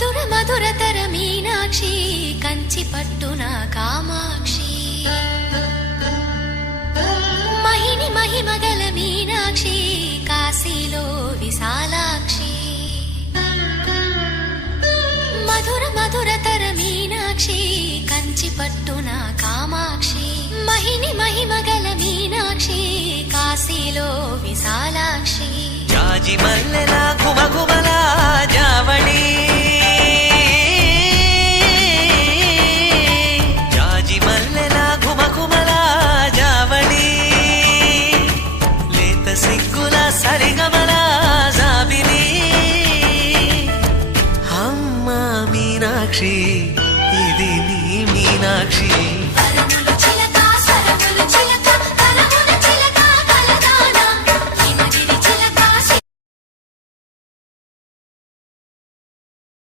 మధుర మధురతర మీనాక్షి కంచి పట్టున కామాక్షి మహిని మహిమగల మీనాక్షి కాశీలో విశాలాక్షి మధుర మధురతర మీనాక్షి కంచి పట్టున కామాక్షి మహిని మహిమగల మీనాక్షి కాశీలో విశాలాక్షి జాజి మల్లెలా